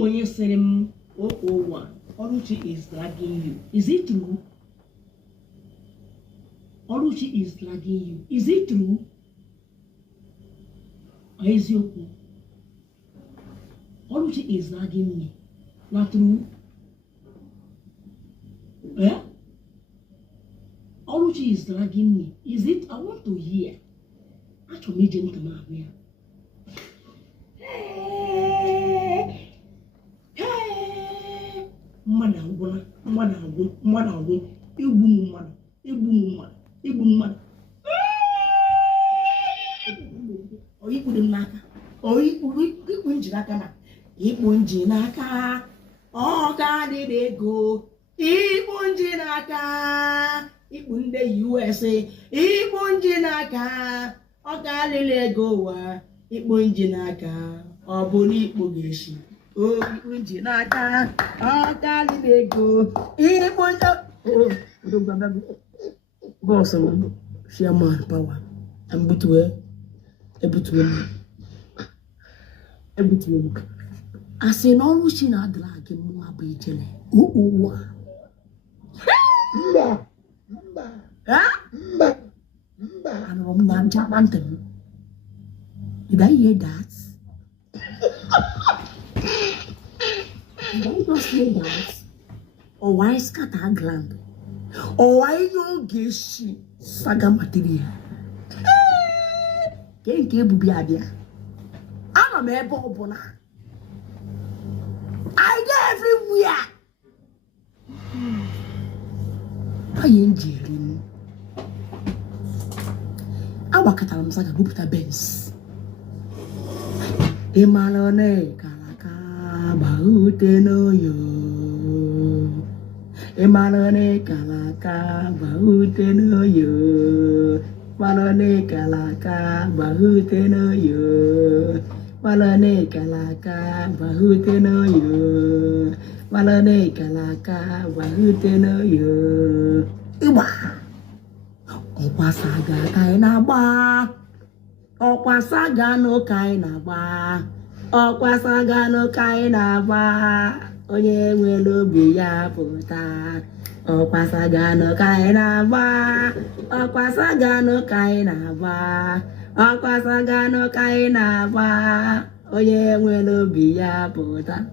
when you say him 001, Oluchi is dragging you. Is it true? Oluchi is dragging you. Is it true? Or is it true? Oluchi is dragging me. Not true? Eh? Oluchi is dragging me. Is it? I want to hear. Actually, gentleman here. Mmadụ igbu mmadụ ikpu dị n'aka ikpu nji n'aka na ikpu nji n'aka ọ ga dị ego ikpu nji n'aka ikpu ndị USA ikpu nji n'aka ọ ga lele ego ụwa ikpu nji n'aka ọ bụrụ ikpu ga-esi ikpu nji n'aka ọ ga lele ego ikpu nji boss chairman power ambutuwe ase na Oluchi na drag mu abejele uwa mba and na jamanten. Did I hear that? Did I just hear that? Or why scatter gland? Or why you get she saga material? Can't get bubi adia. I'm a bona. I get everywhere. I ain't jeering. I walk at a saga buta Benz. Emalone kalaka baute no yo. Emalone kalaka baute no yo. Malone kalaka baute no yo. Malone kalaka baute no yo. Malone kalaka baute no yo. Iba. Okwa saga kai na ba. Okwa saga no kai na ba. Okwa saga no kai na ba. Onye nwere obi ya pụta. Okwa saga no kai na ba. Okwa saga no kai na ba. Okwa saga no kai na ba. Onye nwere obi ya pụta.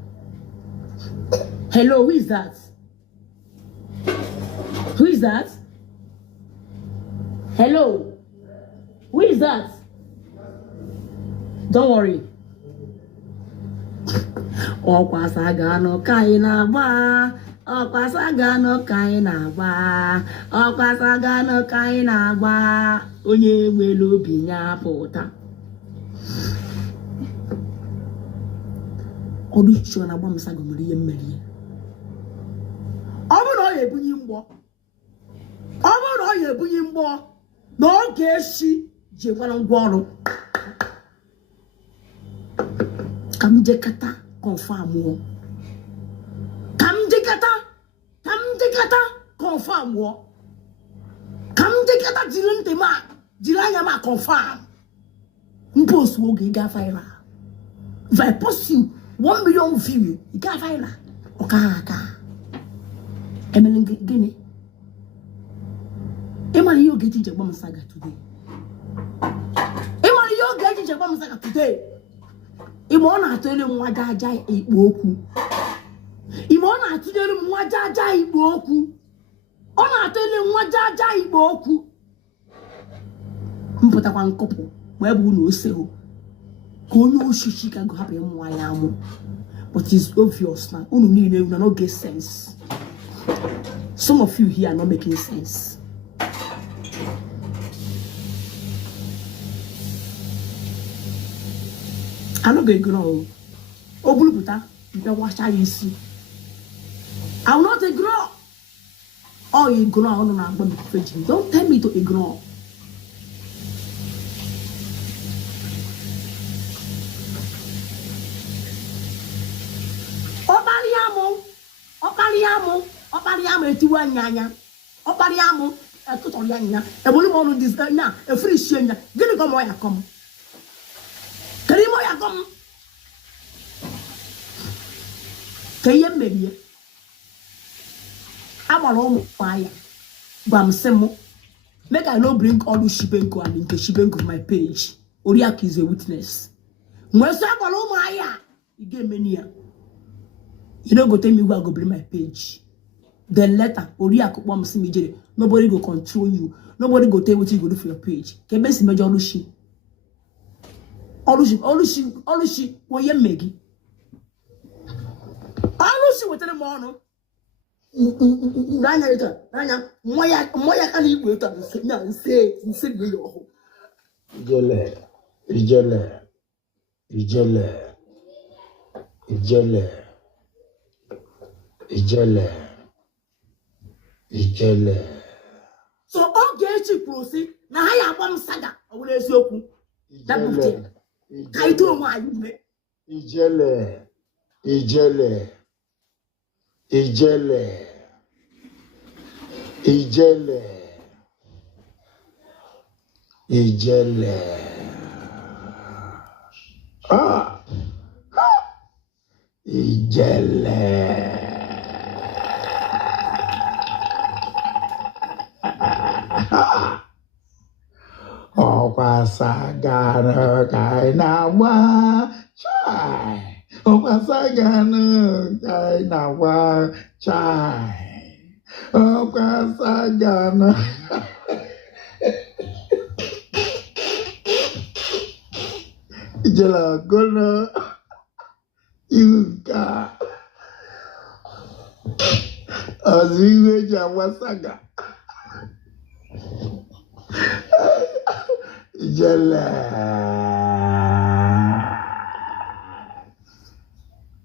Hello, who is that? Who is that? Hello, who is that? Don't worry. Okwa saga no kai na ba. Okwa saga no kai na ba. Okwa saga no kai na ba. Onye nwere obi ya pụta. Oluchi na agba msaga nwere ihe mmeri. Ọ bụrụ na ọ ebunyi mgbọ. Ọ bụrụ na ọ ebunyi mgbọ. Na ọ ga-esi jekwara ngwa ọrụ. Ka m jekata confirm wo. Ka m jekata confirm wo. Ka m jekata jiri ntị ma jiri anya ma confirm. Mpost wo ga viral. If I post you 1 million views, you ga viral. Aka. Emele gini. Emali you get it Jabam Saga today. Emali you get it Jabam Saga today. Imona tell him what Jaja eat woku. Imona tell him what Jaja eat woku. Ona tell him what Jaja eat woku. Mpota one couple, where we no sell. Kono Shishika go happy and but it's obvious now. Unu need not get sense. Some of you here are not making sense. I'm not going to grow. Oh, Bulubuta, you can watch how you see. I'm not a grow. Oh, you grow on our body. Don't tell me to ignore. Opariamo, tu anyanya. Opariamo, a tutoriana. A volume of this now, a free shenya. Give me come where I come. Karimo ya come. Kaya media. I'm alone fire. Bam Semo. Make I no bring all the Shibenko and into Shibenko my page. Oriak is a witness. When I'm alone Maya, you get many. You don't go tell me where I go bring my page. Then later, Oriak won't see me. Nobody go control you. Nobody go tell you what you go do for your page. Kebesi major Olushi. Olushi, what you Meggy? Olushi, what the morning? Nanya, Moya can eat with us and say, Ijele. So, okay, she proceed. Now I am one saga. I will ask you. I don't want Ijele. Ah. Ijele. Okwasagana kainawa chai. Okwasagana kainawa chai. Okwasagana. Ijela gonna yuka. Aziwe jawasaga. Ijele.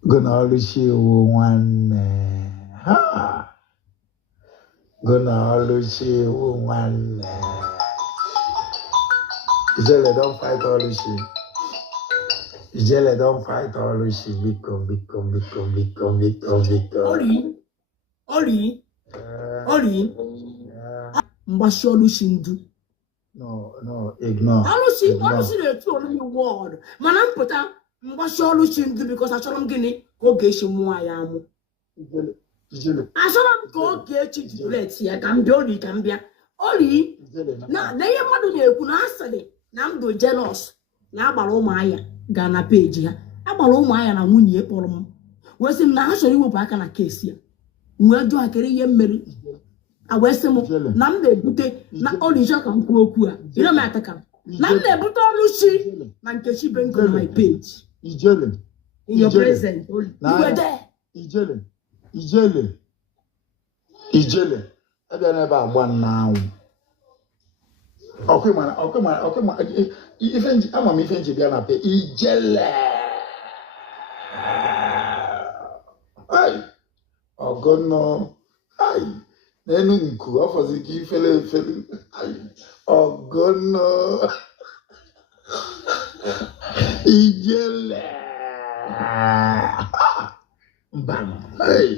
Gonna olushi one. Ha. Gonna olushi one. Ijele don't fight olushi. Ijele don't fight olushi. Biko. Oli. Mbashi Olushi ndu. No, ignore. Olushi na-etu only word. Mana mpụta mgbashi Olushi ndu because achọrọ m gịnị ka oge echi mụọ ya amụ. Achọrọ m ka oge echi duplet ya ka m bịa Oli ka m bịa. Oli na ihe mmadụ na-ekwu na asịrị na m do jealous na agbara ụmụahịa gaa na peji ha. Agbara ụmụahịa na nwunye kpọrọ m. Wee sị m na ha chọrọ iwepụ aka na kesi ya. Wee jụọ akịrị ihe mmeri. Awesemo na m na-ebute na Olija ka m kwuo okwu a ire m ataka na m na-ebute Olushi na Nkechi Benko na my page Ijele in your presence you were there Ijele ebe na ebe agba na anwụ okema ife nji ama m ife nji bịa na pe Ijele ai ogono ai nenu nku ofozi ki fele ogono Ijele mbam hey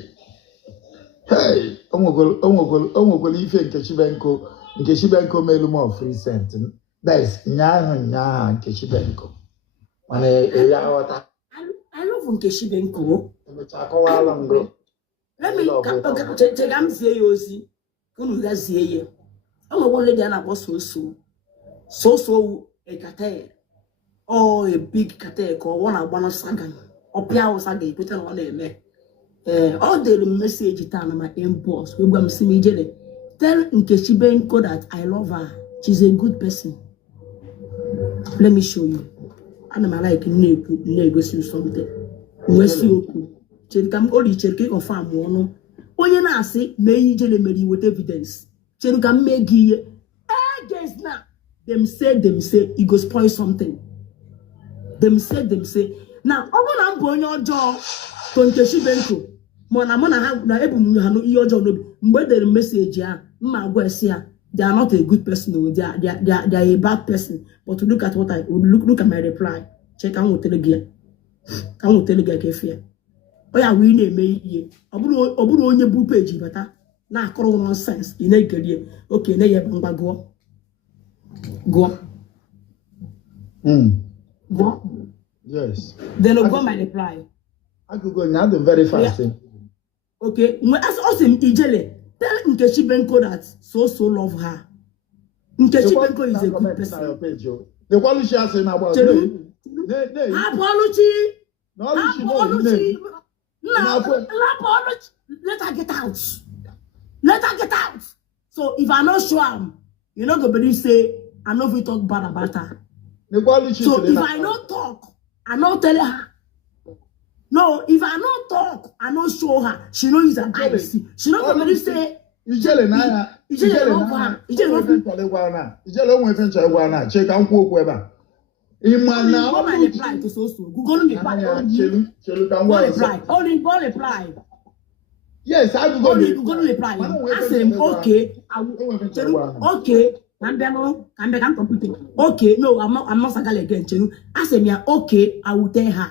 omogol ife Nkechi Benko melu mo free cent that is nya Nkechi Benko mana ya ghọta I love Nkechi Benko emecha akọwala ngo. Let me check am see you ozi unu ga zie ye o nwe lady na akpọ so a cartel or a big cartel ko wona agbano saga opia o saga ipute na ọ na-eme all the message ta na my inbox we gwam si mi jele tell Nkechi Benko that I love her. She's a good person. Let me show you. Ana ma like na-egosi something. Nwesi okwu. Chenkam Oli cherke confirm wono. Onye na asị na eyi jele meri with evidence. Chenkam megi against now. Them say it go spoil something. Them say. Now, obo na mbo onye ojo to Nkechi Benko. Mona ha na ebu ha no ihe ojo no bi. Mgbe dere message ya, mma agwa esi ya, they are not a good person, no. They are a bad person. But look at what I look at my reply. Check out telegia. I won't tell you get oya we na-eme ihe oburu onye bu page bata na akọrọ nonsense ị na-egelie okay na ye ngwa go Yes. Then go my reply. I could go now, very fast. Yeah. Okay, as awesome Ijele, tell Nkechi Benko that so love her. Nkechi Benko is a good person. The quality I say now about Apology. Let her get out. Let her get out. So if I'm not sure, you're not gonna believe say I'm not going to talk bad about her. So if I don't talk, I'm not telling her. No, if I don't talk, I don't show her. She don't use her eyes. She not gonna believe say Ijele love her. Check and walk wherever. Imana. Go my reply to so. Google me reply. Only reply. Yes, I will go reply. I say okay. Okay. Okay, no, I'm not Sagale again. I say me okay. I will tell her.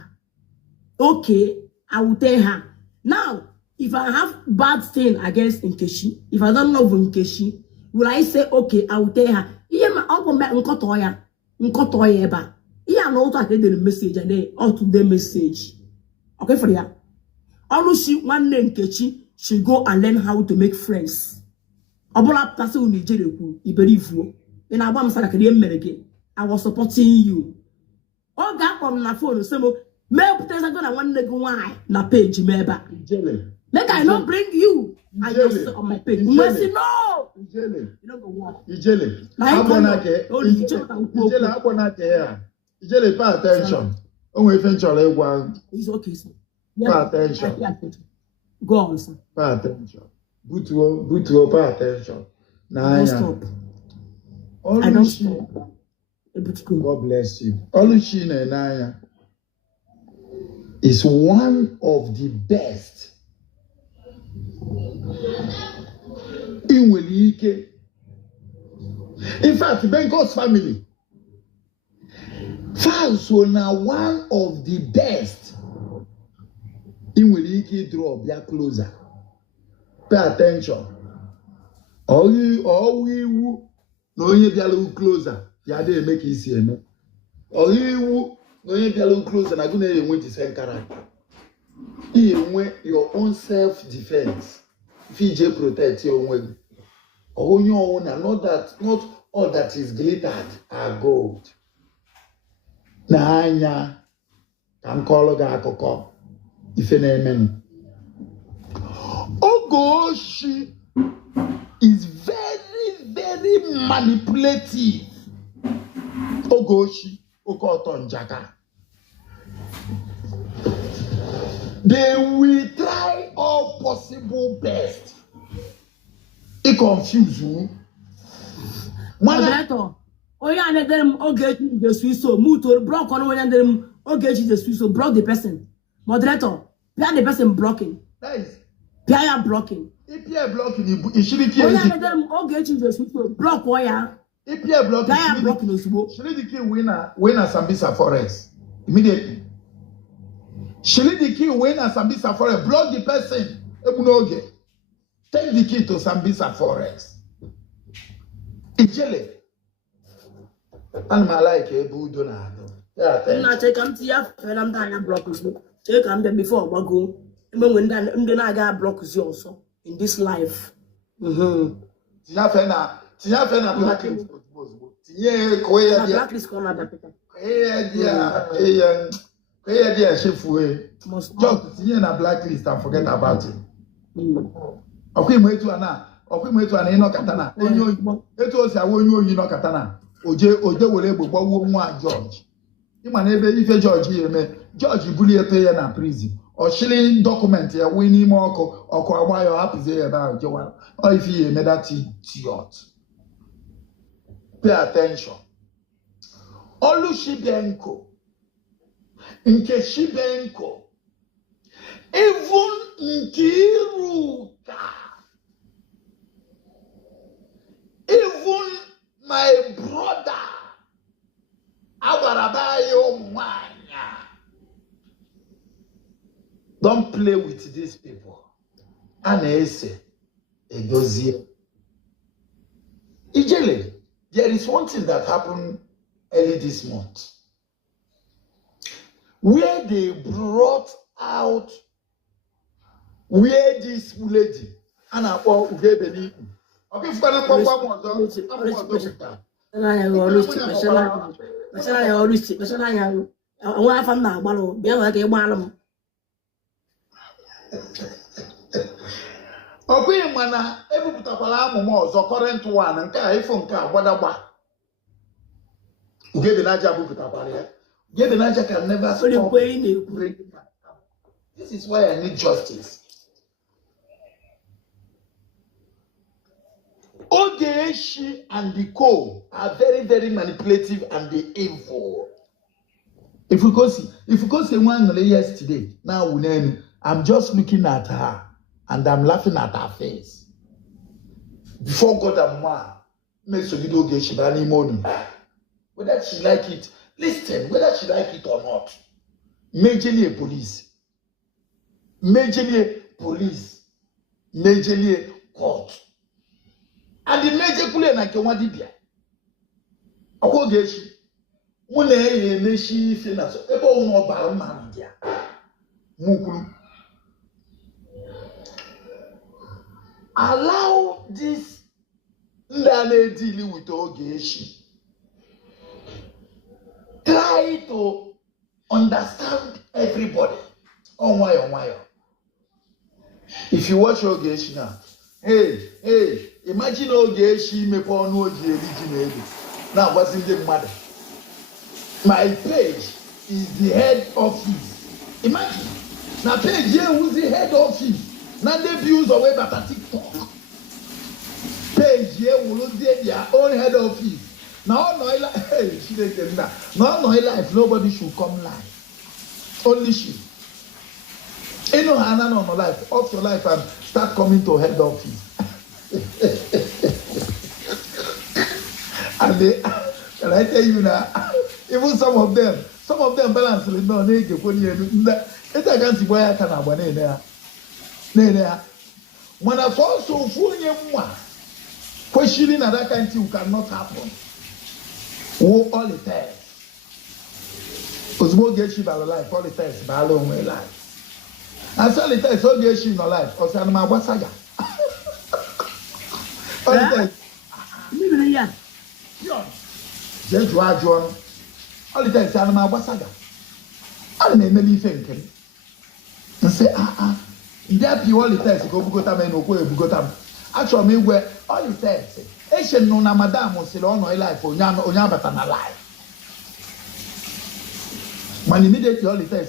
Okay, I will tell her. Now, if I have bad thing against Nkechi, if I don't love Nkechi, will I say okay? I will tell her. Yeah, my uncle met Nkotoya eba. Yeah, no, I get the message and they out to the message. Okay, for ya. Always she one name Nkechi. She go and learn how to make friends. Abola pase uni jereku iberifu. In abam sada kede merege. I was supporting you. All that on my phone say mo me put go na one nego why na page meba. Make I not bring you. I just on my page. Mercy no. You don't go walk. Ijele. Abonake. Ijele abonake ya. Ijele pay attention. Onwe eventually egwa. It's okay sir. Pay attention. Go on, sir. Pay attention. Butuo, pay attention. Don't stop. I don't stop. God bless you. Olushine Naya is one of the best in Welike. In fact, Benko's family. Falso now one of the best. In Welike draw be closer. Pay attention. All we no you be closer. Ya dey make it see eme. All you no you be closer na go na you want to send character. You your own self defense. VJ protect your own. On your own, and not all that is glittered are gold. Na anya can call ga akoko. Ife na emen. Ogoshi is very manipulative. Ogoshi, Okoton Jaka. They will try all possible best. It confuse you. Moderator, oya and them okay the Swiss so muto block on when them okay the Swiss so block the person. Moderator, pay the person blocking. Nice. Pay blocking. If you are blocking, you should be oya and them okay the Swiss so block oya. If you are blocking, pay blocking Osbo. Should the key winner Sambisa Forest immediately. Should the key winner Sambisa Forest block the person. Ebunoge. Take the key to Sambisa Forest. Ijele. And my like Ebu Donado. Yeah, na check am ti ya fe na mda block Osbo. Check am them before wago. Even when that I got block you also in this life. Tia fe na blacklist. Tie koya dia. Blacklist corner that people. Koya dia shefu. Just tie na blacklist and forget about it. Okwi mwetu ana ino katana. Onyo etu o si awo onyo oyi no katana. Oje wole gbogbo wo nwa George. Ima na ebe ife George yeme. George buli eto ya na prison. Or shilling document ya winning more or agbayo happy about Joan. Or if you made that idiot. Pay attention. Olushibenko. Nkeshibenko. Even Nkiruka. Even my brother. Awarabayo Mwanya. Don't play with these people. Anese. Edozie. Ijele. There is one thing that happened early this month. Where they brought out where this lady and I call Ugebe. Okay, for the papa, okay, mana, every putapala more, current one, and iPhone car, whatever. Ugebe Naja Bukutapalia. Ugebe Naja can never stop. This is why I need justice. Ogechi and the co are very, very manipulative and they evil. If we go see one yesterday, now I'm just looking at her and I'm laughing at her face. Before God and man, make so video Ogechi any money. Whether she like it, listen, whether she like it or not. Majorly a police, majorly court. And the major kule na kewa dibia. Ako Ogechi. Mune ye meshi fina so. Ebo uno ba ma dia. Mukulu. Allow this ndale dealing with Ogechi. Try to understand everybody. On why. If you watch Ogechi now, hey, imagine Ogechi me for no Ogechi. Now what's in the matter? My page is the head office. Imagine. Now page here who's the head office. Now they views away but at TikTok. Page here will lose their own head office. Now no life. Hey, she didn't get that. Now no life. Nobody should come live. Only she. You know, Hannah no life. Off your life and start coming to head office. And they, can I tell you now? Even some of them balance no they get when you it against the boy I can have one there. When I saw so full questioning that kind of thing cannot happen. All the time. Because more get you by life, all the time by long way life. And so the time so get you in life, or say my what saga. All the time. Just to John. All the time say my what saga. I may maybe thinking. And say there be all the time go Bugota men or go Bugota. Actually, me where all the time say. Asian no na madam on silo no life or nyabata life. When immediately all the time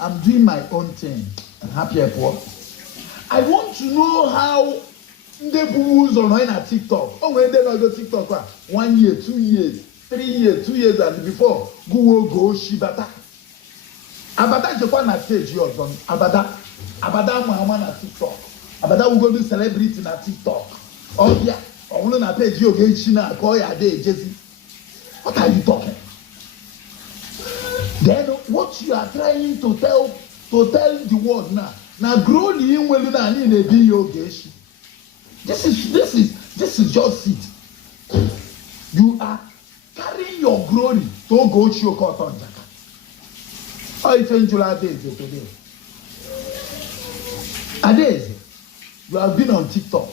I'm doing my own thing. I'm happy at work. I want to know how the bulls online at TikTok. Oh, when they not go TikTok 1 year, 2 years, 3 years, 2 years and before go shibata. Abada Japan na stage yours on Abada Muhammad na TikTok. Abada will go do celebrity na TikTok. Oh yeah. Only na page you get China call ya day Jesse. What are you talking? Then what you are trying to tell the world now grow the in well na ni na be your geshi. This is just it. You are carrying your glory to go to your court on Jaka. Oh, it's in July days today. Adays, you have been on TikTok.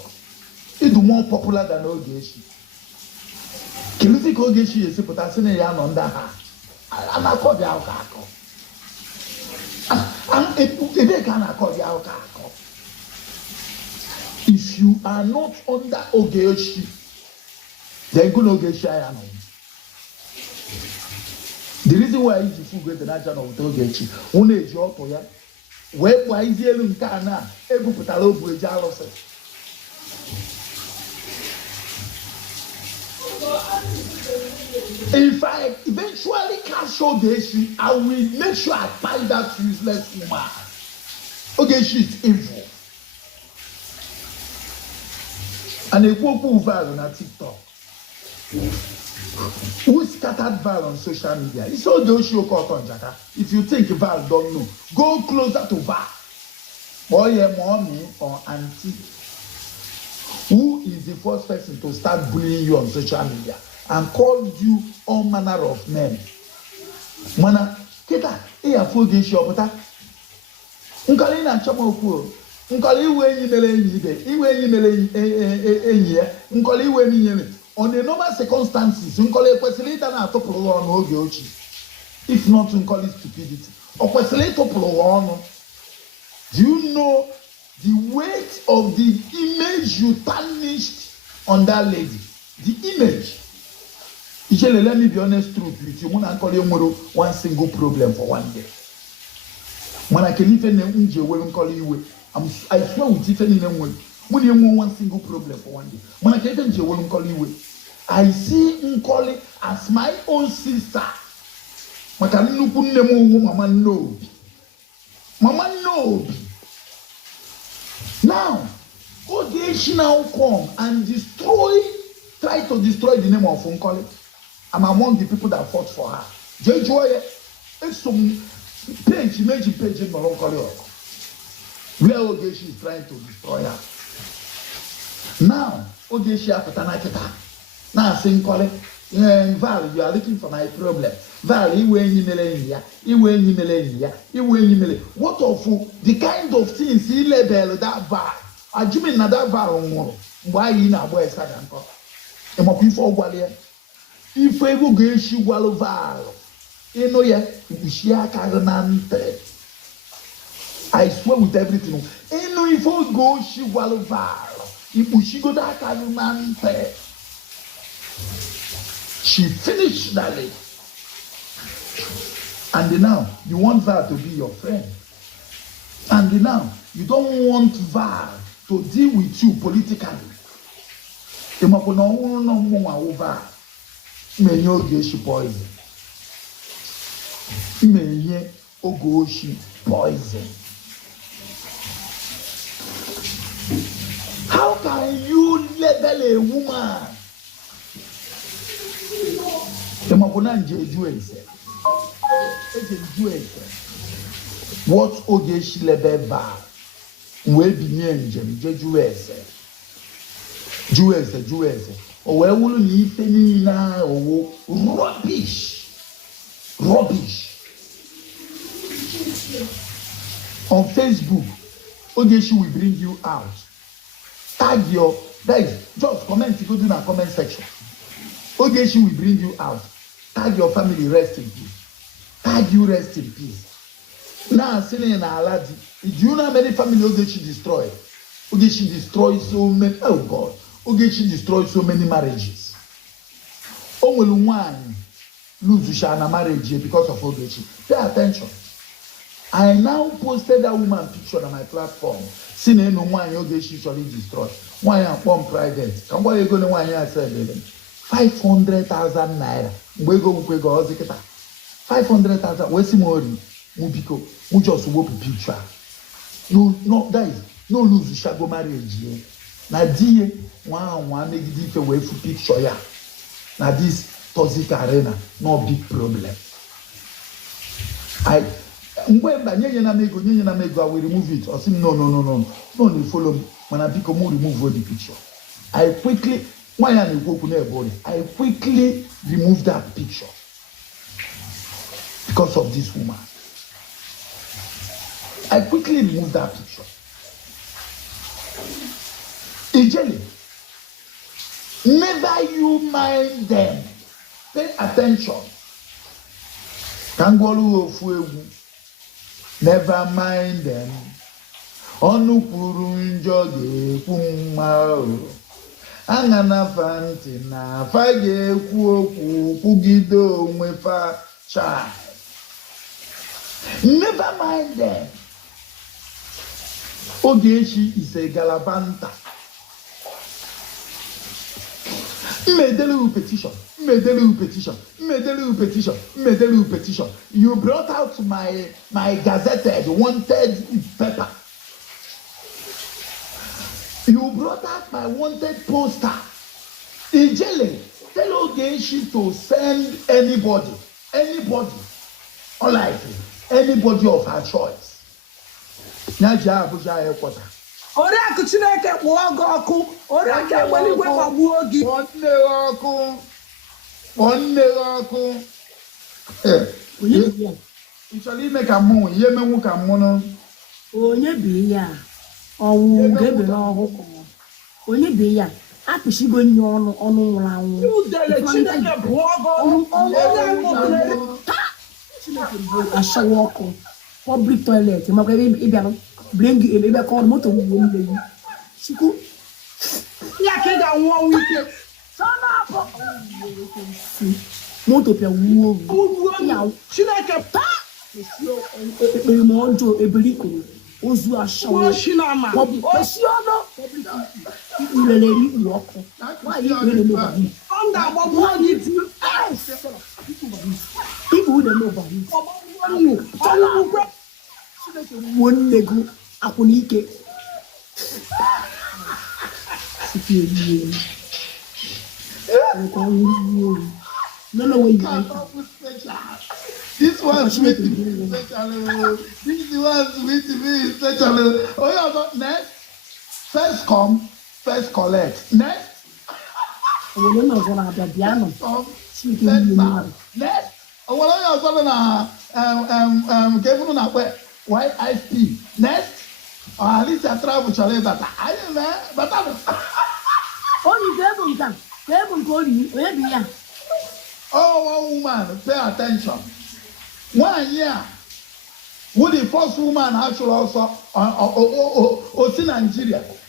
It's more popular than Ogechi. Can you think Ogechi is put us in a yarn on that? I'm not called the alcohol. And they can accord the alcohol. If you are not under Ogechi, then go Ogechi I know. The reason why if you get the national of Ogechi, only is your for ya. Where why is the Lunkana able to put a low bridge out. If I eventually catch Ogechi, I will make sure I buy that useless woman. Ogechi is evil. And a people viral on TikTok. Who scattered Val on social media? It's all those show caught on Jaka. If you think Val don't know, go closer to Val. Or your mommy or auntie. Who is the first person to start bullying you on social media and called you all manner of men? Mana, Keta, here for this shop, Nkoli na chọma okwu. Nkoli iwe enyi mere enyi ibe. Iwe enyi mere enyi ya. Nkoli iwe enyi nyere. On the normal circumstances, Nkoli ekwesịrị ịda na-atụpụrụ ya ọnụ oge ochie. If not Nkoli stupidity. O kwesịrị ịtụpụrụ ya ọnụ. Do you know the weight of the image you tarnished on that lady? The image. Ijele, let me be honest truth with you. Muna Nkoli nwere one single problem for one day. Mana kelife ne unje we Nkoli iwe. I swear with ife ni nwere. Muna enwe one single problem for one day. Mana kelife nje we Nkoli iwe. I see Nkoli as my own sister. Maka nnukwu nne m owu mama Nnobi. Mama Nnobi. Now, Oge she now come and try to destroy the name of Nkoli. I'm among the people that fought for her. Joy, it's some page in Nkoli. Where Oge she is trying to destroy her. Now, Oge she after Naketa. Now, saying Nkoli, Val, you are looking for my problem. Val, what of the kind of things he labeled that Val? I do mean that Val why in a boy sad and call. And what before Walia? If we will go, she will Val. You know, yeah, she can't. I swear with everything. You know, if we go, she will Val. If she go that can't. She finished that lady. And now you want Val to be your friend. And now you don't want Val to deal with you politically. May Ogeshi poison. May Ogeshi poison. How can you label a woman? What Ogeshi label Val will be near Jews. Or where will you need now? Rubbish. On Facebook, Ogeshi will bring you out. Tag your guys, just comment, go to the comment section. Ogeshi will bring you out. Tag your family, rest in peace. Tag you, rest in peace. Now, sitting in Aladi, do you know how many families Ogeshi destroyed? Ogeshi destroyed so many. Oh God, Ogeshi destroyed so many marriages. Only one lose Shana marriage because of Ogeshi. Pay attention. I now posted that woman picture on my platform. See, no one Ogeshi usually destroyed. Why am I private? Come on, you go to one year 500,000 naira. We go 500,000. Where's Mori? Mubiko. We just walk a picture. No, guys. No lose shago marriage. Now, dear, one make it away for picture. Yeah. Now, this toxic arena, no big problem. I will remove it. Or say, no. No, follow me. When I become more, remove all the picture. I quickly remove that picture because of this woman. I quickly remove that picture. Ijeli, never you mind them. Pay attention. Kangwalu ofuegu. Never mind them. Onukuru njoge kumao. Angana fanti na fage kuoku kugido mwefa cha. Never mind them. Ogeshi is a galabanta. Medelu petition. You brought out my gazetted wanted paper. You brought out my wanted poster. Ijele, tell Ogeshi to send anybody, unlikely, anybody of her choice. Naja Abuja headquarters. Ore akuchineke kpọọ ọkụ. Ore aka egbeligwe gbagbuo gị. Nwanne ọkụ. Ịchọrọ ime ka mmụọ, ihe menwu ka mmụọ. onye bi ya ọnwụ ga-ebe n'ọhụkọ onye bi ya apịshigo nye ọnụ nwụrụ anwụ Chineke bụ ashawa ọkụ public toilet maka ebe ịbịara bring ebe ka ọrụ moto gbugbo nne gị chukwu ya ka ị ga-anwụ ọnwụ ike moto pịa wuo Chineke taa ekpere m ọjọọ eberiko ozu ashawa osi ọnụ ileleri ikpu ọkụ nwaanyị ikpe na-emebaghị ọ ga-agbagbu anyị ikpu na-emebaghị Chineke wuo nne gị akwụna ike This one sweet to me special. This one sweet to me special. Oh yeah, next. First come, first collect. Next. Onye na ọzọ na-abịa bịa nọ. Next now. Next. Onwere onye ọzọ na nke unu na-akpọ YIP. Next. Alicia travel chọrọ ịbata. Anyị mee bata. Onye ga-ebu nka, ga-ebu nke ori, onye bi ya. Oh, one woman, pay attention. 1 year, who the first woman actually also see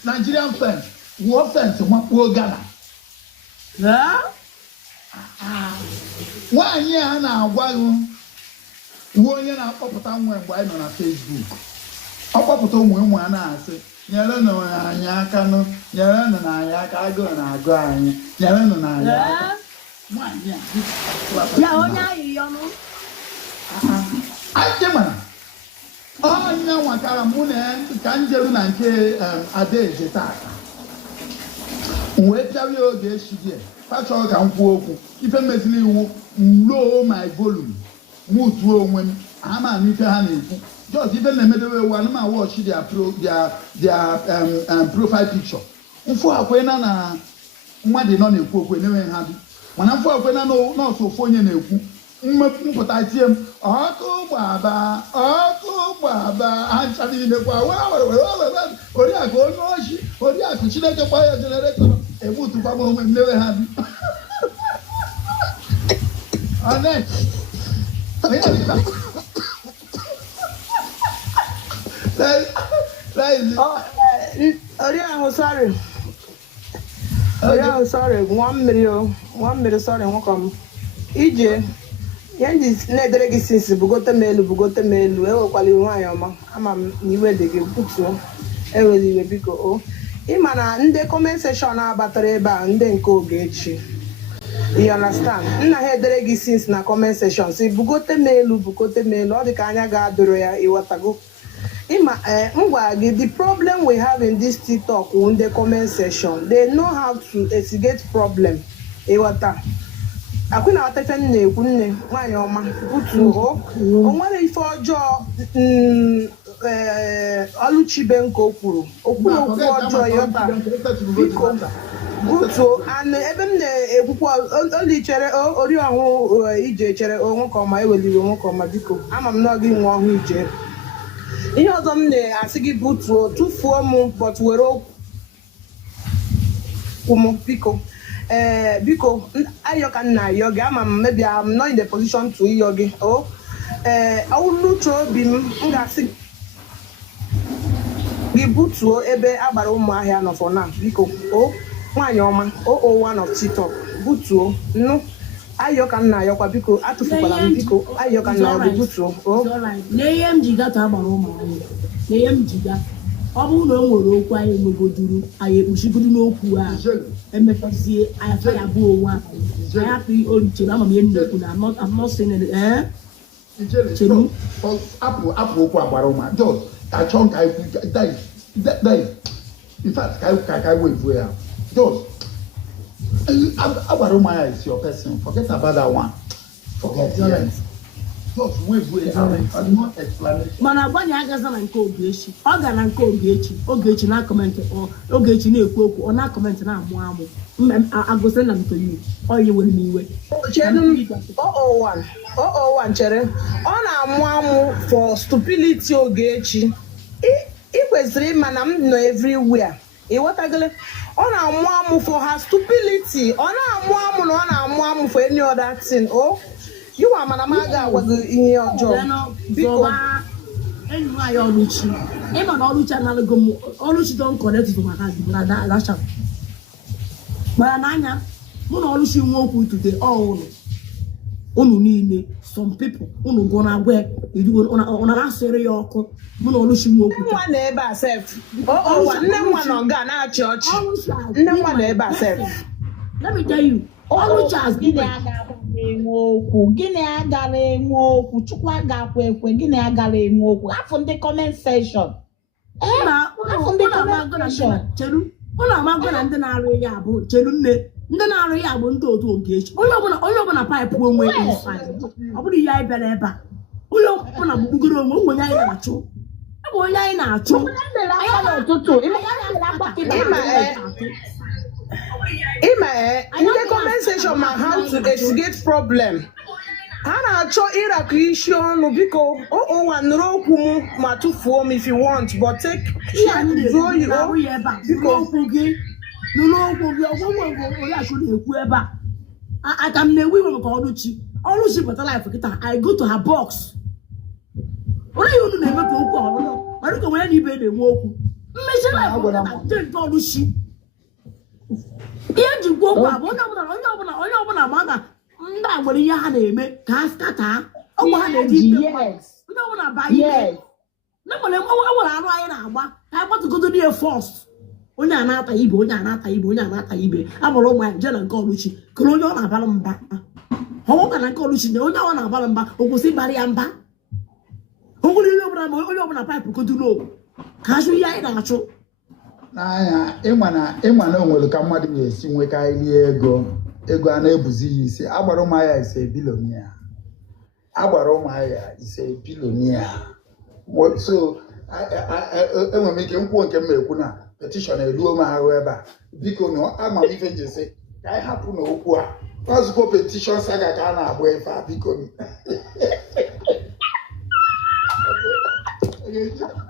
Nigerian fence, war fence, war Ghana. Yeah? 1 year na agwaghị onye na-akpọpụta nwa mgbe anyị nọ na Facebook. Ọkpọpụta ụmụ a na-asị nyere nụ anyị aka nụ, nyere nụ na anyị aka agụụ na-agụ anyị, nyere nụ na anyị aka. Ya onye ahụ ya ọnụ. Anyị mana onye nwakara mụ na ka njeru na nke Adaeze taata. Wee bịawa oge echi die, pachọ ka m kwuo okwu. Ife mezili iwu low my volume. Mụ tuo onwe m, ama m ife ha na-ekwu. Just ife na-emedewe ewu anụ ma watch their profile picture. Mfu akwena na mmadụ nọ na-ekwu okwu enweghị ha dị. Mana mfu akwena nọọsụ ofu onye na-ekwu. Mpụta tie m ọkụ gbaba ha niile kwa oriakụ onye ochi oriakụ Chineke kpọọ ya jeneretọ egbutukwa m onwe m lewe ha bi oriahụ sorry nwa mmiri sorry nwoke m ije ya ndị na-edere gị sinsi bugote m elu ewekwala iwe nwaanyị ọma ama m na iwe dị gị butuo ewela iwe biko o ịma na ndị comment section abatara ebe a ndị nke Ogechi you understand nna ha edere gị sinsi na comment section si bugote m elu ọ dị ka anya ga-adụrụ ya ịghọtago ịma ngwa gị the problem we have in this TikTok in the comment section they know how to instigate problem ịghọta akwụ na ọtefe na-ekwu nne nwaanyị ọma butu o nwere ife ọjọọ Oluchibe nke okwu okwu ọjọọ yọta biko butuo and ebe m na-ekwukwa oli chere ori ọhụụ ije chere nwoke ọma eweliwe nwoke ọma biko ama m na gị nwa ọhụụ ije ihe ọzọ m na-asị gị butuo tụfuo m but were okwu m biko biko ayọ ka nna ayọ gị ama m maybe I'm not in the position to ịyọ gị ọwụluche obi m ga-asị gị butuo ebe agbara ụmụahịa nọfọ na biko nwaanyị ọma one of TikTok butuo nnu ayọ ka nna ayọkwa biko atụfukwala m biko ayọ ka nna ayọ gị butuo n'ihe m ji gata agbara ụmụahịa n'ihe m ji ga ọ bụrụ na o nwere okwu anyị enwegoduru anyị ekpuchigodu n'okwu a emefazie anyị afọ ya bụ onwe anyị hapụ olichere ama m ihe nnekwu na I'm not saying chelu apụ okwu agbara ụma just achọ ka die in fact ka wevuo ya just agbara ụma ya is your person forget about that one forget yes just wevuo ya no explanation mana agbanye agaza na nke Ogechi ọ ga na nke Ogechi na kọmentị Ogechi na-ekwu okwu ọ na kọmentị na-amụ amụ agụsị na ntoyi ọ yi were n'iwe chere ọ na-amụ amụ for stupidity Ogechi ị kwesịrị ịma na m nọ everywhere. Ịghọtagole? Ọ na-amụ amụ for her stupidity. Ọ na-amụ amụ na ọ na-amụ amụ for any other thing. Oh, you are mana m aga-agwa gị ihe ọjọọ. Biko. Enyi nwaanyị Ọlụchi. Ịma na Ọlụchi analụgo m. Ọlụchi don connect to my heart na dasha. Gbara n'anya, mụ na Ọlụchi nwe okwu today all unu niile, some people unu go na agwa una na-asịrị ya ọkụ. Mụ na Ọlụchi nwe okwu. Nwa na ebe a sef. Nne nwa nọ nga na-achị ọchị. Nne nwa na ebe a sef. Let me tell you, Ọlụchi has gịnị agara enwe okwu Chukwu agakwa ekwe gịnị agara enwe okwu afọ ndị comment section ụlọ amagọ na ndị na-arụ ya bụ chelu nne ndị na-arụ ya bụ ndị otu Ogechi onye ọbụla paịpụ onwe ọ bụrụ ihe anyị bịara ebe a onye ọbụla gbugoro onwe onye anyị na-achụ ebe onye anyị na-achụ ndị comment section ma how to instigate problem. Ha na-achọ ịrakọ isi ọnụ biko ụwa nụrụ okwu m ma tụfuo m if you want but take biko okwu gị ọgwụgwọ onye achụ na-ekwu ebe a aka m na-ewu iwe maka Ọlụchi pụta life kịta I go to her box onye ya unu na-eme ka okwu ọlụlọ mara ka onye na ibe na-enwe okwu mmechi life nke Ọlụchi ihe njikwa okwu abụ onye ọbụla ma na ndị a nwere ihe ha na-eme ka ha skata ọgwụ ha na-eji ite onye ọbụla ba ike na nwere arụ anyị na-agba ka anyị gbatụgodo die fọst onye a na-ata ibe agbara ụmụ anyị jee na nke Ọlụchi kere onye ọ na-abara mba ọnwụka na nke Ọlụchi na onye ọ na-abara mba o kwụsị ịbara ya mba o nwere onye ọbụla paịpụ kodulo ka achụ ihe anyị na-achụ n'anya ịma na o nwere ka mmadụ ga-esi nwekarị ego a na-ebuzi ya isi agbara ụmụahịa ise bilonia so enwere m ike nkwuo nke m ekwu na petishọn eruo m ahụ ebe a biko na ama m ife njesi ka anyị hapụ n'okwu a ọzụkọ petishọn saga ka a na-agba efe a biko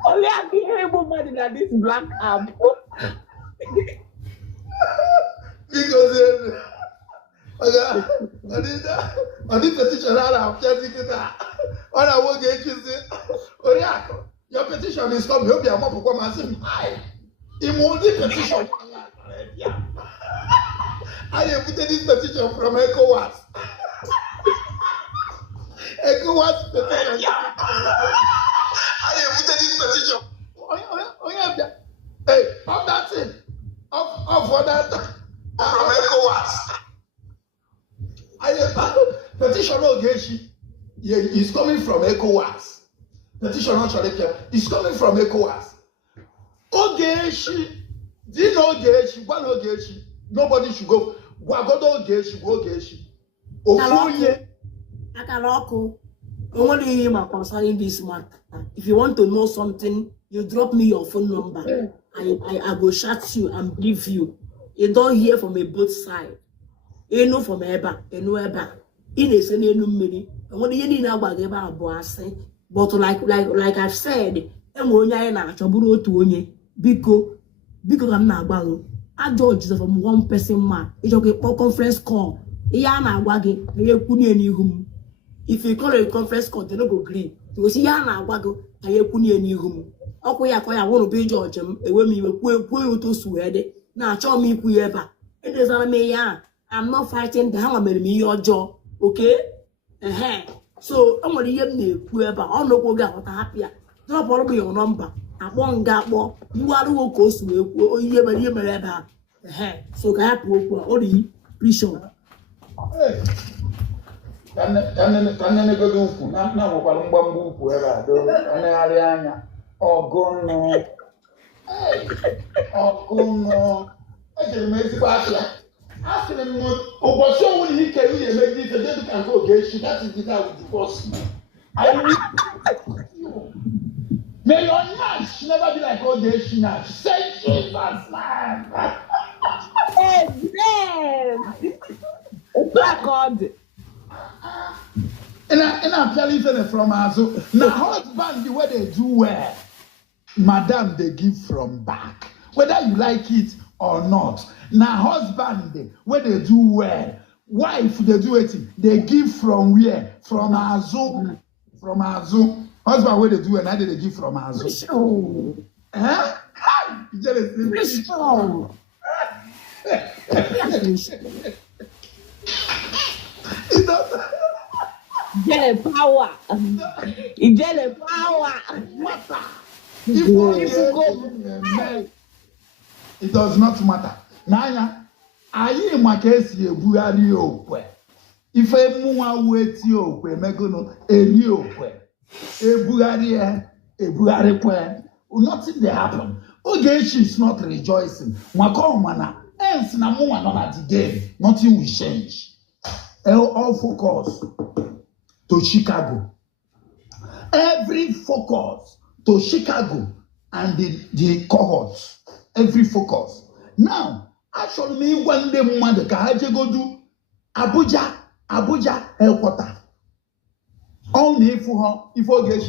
only a ihe bụ mmadụ na this black app ọ dị petition a na-apịazi kịta ọ na-awo ga-echizi oriakụ your petition is coming obi amapụkwa masị m ime ụdị petition a na-ebute this petition from ECOWAS petition a na-ebute this petition onye bịa of that thing of that from ECOWAS petition Ogechi is coming from ECOWAS. Petition is coming from ECOWAS. Ogechi, do you know Ogechi? One Ogechi, nobody should go. Wagodo Ogechi. Ofonye. Akaloko. Only him concerning this matter. If you want to know something, you drop me your phone number. I will chat you and brief you. You don't hear from a both side. You know from eba, in a senior mini, and what you need about bossy. But like I've said, and when I na chaburo to onye, because I'm not balo. I judge from one person man. It's okay for conference call. Yana waggy, you kuni any hum. If you call a conference call, they don't go green. You see Yana waggo, I kuni any hum. Okay, I want to be George, and when we were to swear it. Now, show me whoever. It is on me, I'm not fighting the hammer me your jaw, okay? So I'm gonna hear me whoever on the go get happier. Drop all of your number. I won't get more. You are who goes to you. So I have to only be sure. Can never do now one bamboo whoever do an area or go no. Oh, no. I can make it. Ask him, oh, so when he can really make this, and then you can go get shit. That is the guy with the boss. May your nash never be like all the nash. Say Jesus, man. Amen. Black God. And I'm telling you from us. Now, husband, the way they do well. madam, they give from back. Whether you like it or not. Now, husband, where they do well. Wife, they do it. They give from where? From Azu. From Azu. Husband, where they do it, now they give from Azu. Oh. Huh? Please, oh. It doesn't Ijele power. Ijele power. matter. It does not matter. Nanya, ayi makesi ebugari okwe. Ife muwa weti okwe megono eri okwe. Ebugari kwe. Nothing dey happen. Okay, she's not rejoicing. Makomana, else na muwa not at the game. Nothing will change. All focus to Chicago. Every focus to Chicago and the cohorts. Every focus. Now, actually, me one day, mother, can go do Abuja headquarters. Only if you get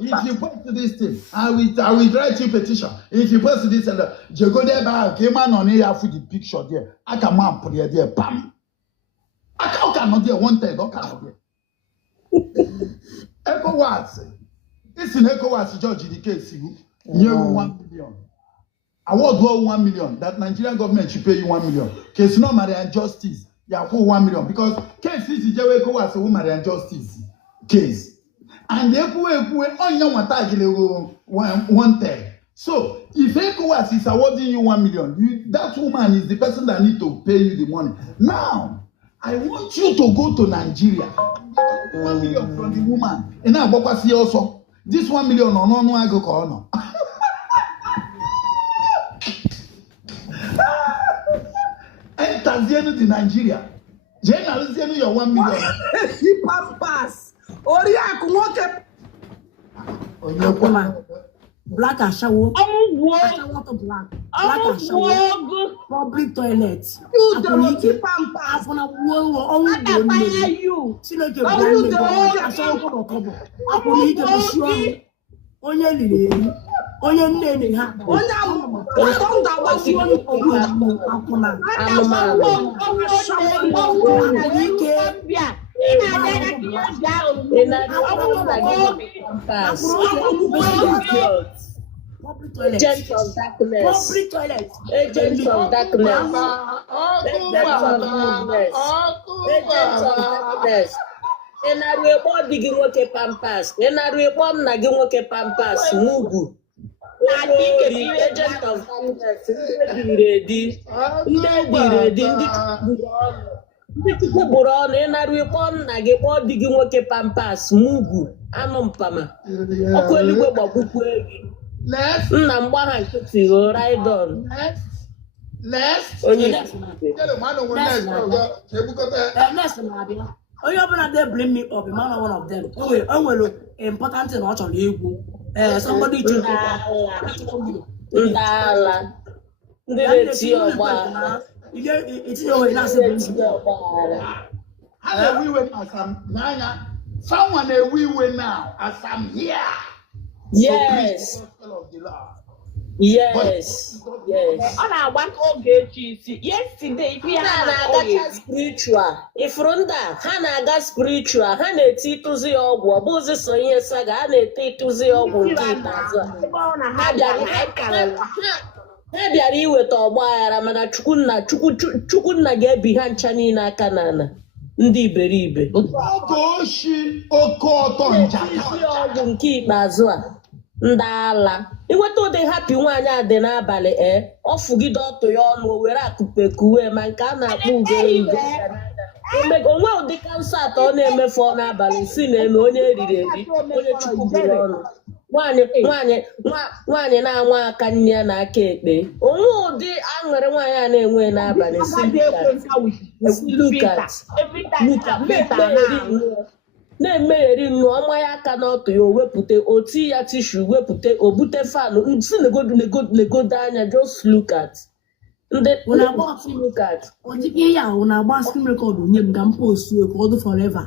if you put to this thing, I will write you petition. If you post this and you go there back, came on here for the picture there. I can map put there, bam. I cannot there one thing, don't cannot there. ECOWAS. This in ECOWAS, George, the case you 1 million. Award go 1 million. That Nigerian government should pay you 1 million. Case no Marian justice, you have 1 million because case is the ECOWAS Marian justice case. And they on your 1/3. So if ECOWAS is awarding you 1 million, that woman is the person that need to pay you the money. Now, I want you to go to Nigeria. 1 million from the woman. And now, also, this 1 million no I go corner. Enter the Nigeria. Generally, your 1 million. He pampas. Oriak, what Akuma. Black ashawo. Ashawo to black. Black ashawo. Public toilet. you don't keep pampas. Afuna wo You. Sino ke brand me ashawo ko ko. Akuni ke bushwa. Onye lile. Onye nne ha. Onye amu. Don't that was you. Akuna. Agents of darkness. Public toilet. Agents of darkness. Agents of darkness. Enarwebo digi nwoke pampas. Enarwebo nna gị nwoke pampas. Mugu. Agent of darkness. Ndị Chukwu bụrụ ọnụ ịnarwebo nna gị kpọọ di gị nwoke pampas. Mugu. Anụ mpama. Ọkụ eluigwe gbagbukwu egi. Nna m gbagha nkịtị raidon. Onye onye ọbụla they bring me up, man one of them. Enwere important thing ọ chọrọ egwu. Somebody to ndị ala ndị na-eti ọgba itinye onwe na asị someone a we now as I'm here. Yes. Yes. Yes. Ọ na-agbakọ oge echi isi. Yesterday ife ya na-agacha spiritual. Ifuru ndị a ha na-aga spiritual. Ha na-eti ịtụzi ya ọgwụ. Ọ bụzi so ihe saga ha na-ete ịtụzi ya ọgwụ nke ikpeazụ a. Ha bịara iweta ọgba aghara mana Chukwunna ga-ebi ha ncha niile aka n'ala. Ndị iberibe. Oke ọtọ njaka. Ọgwụ nke ikpeazụ a. Ndị ala iweta ụdị hapi nwaanyị a dị n'abalị ọ fụgide ọtụ ya ọnụ o were akụpekuwe ma nke a na-akpọ onwe ụdị kansa atọ ọ na-emefu ọ n'abalị si na-eme onye eriri eri onye Chukwu bụrụ ọnụ nwaanyị na-anwa aka nne ya na aka ekpe onwe ụdị aṅụrị nwaanyị a na-enwe n'abalị na-emegheri nnu ọma ya aka n'ọtụ ya o wepụta oti ya tishu wepụta o bute fanụ si negodo anya just look at ndị look at ọdịbe ya ọ na-agba screen record nye m ka m post ka ọ dị forever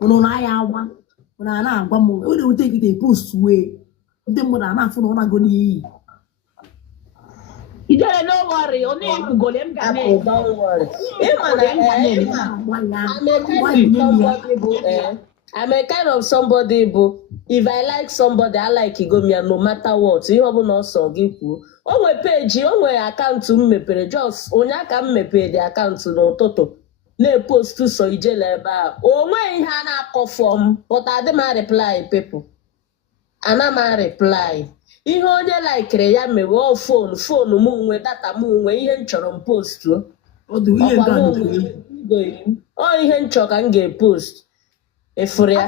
unu na ya agba unu na-agwa m o dey take it post ndị mmadụ a na-afụ na ọ na-agụ n'iyi Ijele no worry, only Google him can Apple, don't worry. I'm a kind of somebody bụ if I like somebody, I like Igomia no matter what. Ihe ọbụla ọsọ gị kwuo. O nwere peji, o nwere akaụntụ m mepere just onye aka m mepere dị akaụntụ n'ụtụtụ na-epostu so ijele ebe a. O nweghị ihe a na-akọ fọm, but adị m reply people. Ana m reply. Ihe onye laikere ya mewe ọ fonu m nwe data m nwe ihe m chọrọ m postu ọ ihe m chọrọ ka m ga-epost efuru ya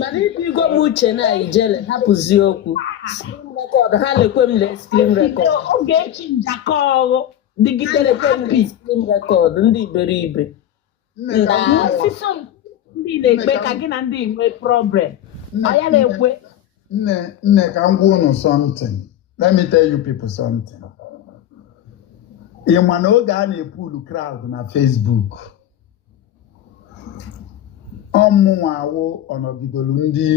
mana ibigo m uche na ijele hapụzi okwu screen record ha lekwe m le screen record oge echi njakọ ọrụ digidere screen record ndị iberibe ndị na-ekpe ka gị na ndị nwe problem ọ ya na-ekwe Nne, I'm going something. Let me tell you people something. In one organ, a pool crowd na Facebook. Omuawo onogidolo ndi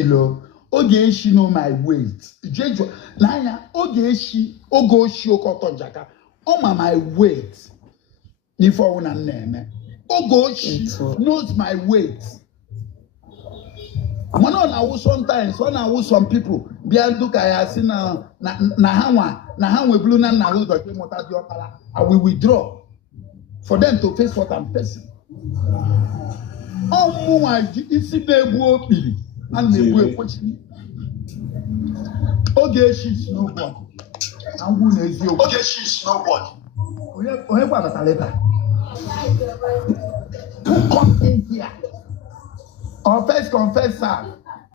ilo. Oge know my weight. Jejo nanya oge okoto jaka. Oma my weight. Nifo una neme. Oge knows my weight. When sometimes when I was some people behind look I see na we blue na who the mota di opala I will withdraw for them to face what I'm facing. Isi na-egbu opili and na-egbu ekwechi. Oge she's nobody. Angwu na-ezi okwu. Oge she's nobody. Onye kwa leta. Who come in here? Or first confess, sir.